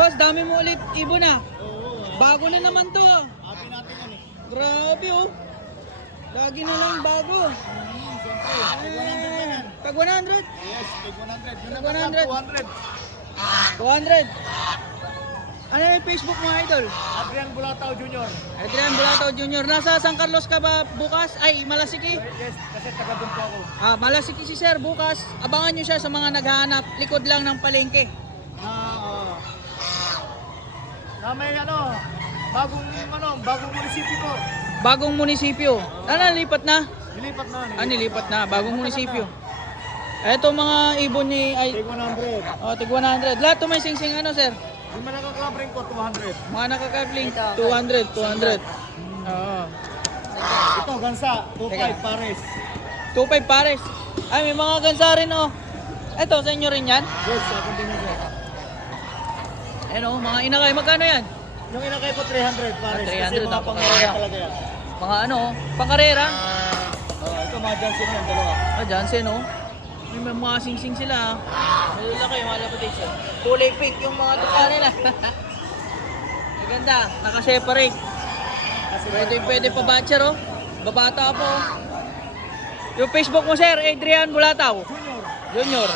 Boss, dami mo ulit ibon ah. Oo. Bago na naman to. Happy natin yan eh. Grabe oh. Lagi na lang bago. Siyempre, tag 100 na yan. Tag 100. Yes, tag 100. Yun Tag ang 100. 200. 200. Ano yung Facebook mo, idol? Adrian Bulatao Jr. Adrian Bulatao Jr. Nasa San Carlos ka ba bukas? Ay, Malasiki? Yes, kasi taga doon po ako. Malasiki si sir bukas. Abangan nyo siya sa mga naghahanap. Likod lang ng palengke. Na may bagong munisipyo po. Bagong munisipyo. Lipat na? Nilipat na. Nilipat na. Bagong munisipyo. Eto mga ibon ni... Tig 100. Tig 100. Lahat to may sing-sing ano, sir? Yung mga nakaklabring ko, 200. Mga nakakabling, 200. Oo. Ito, gansa, 2.5 pares. 2.5 pares. Ay, may mga gansa rin oh. Eto, sa inyo rin yan? Yes, akong din mo. Ayan oh, mga inakay. Magkano yan? Yung inakay ko, 300 pares. 300, kasi mga pangarera talaga yan. Mga ano, pangkarera? Ito, mga Johnson yan, dalawa. Jansen oh. May mga sing-sing sila. Malalaki, mga lapitation. Kulay pink yung mga tukha nila. Maganda, naka-separate. Pwede pa batcher oh. Babata po. Yung Facebook mo sir, Adrian Bulatao Junior. Junior.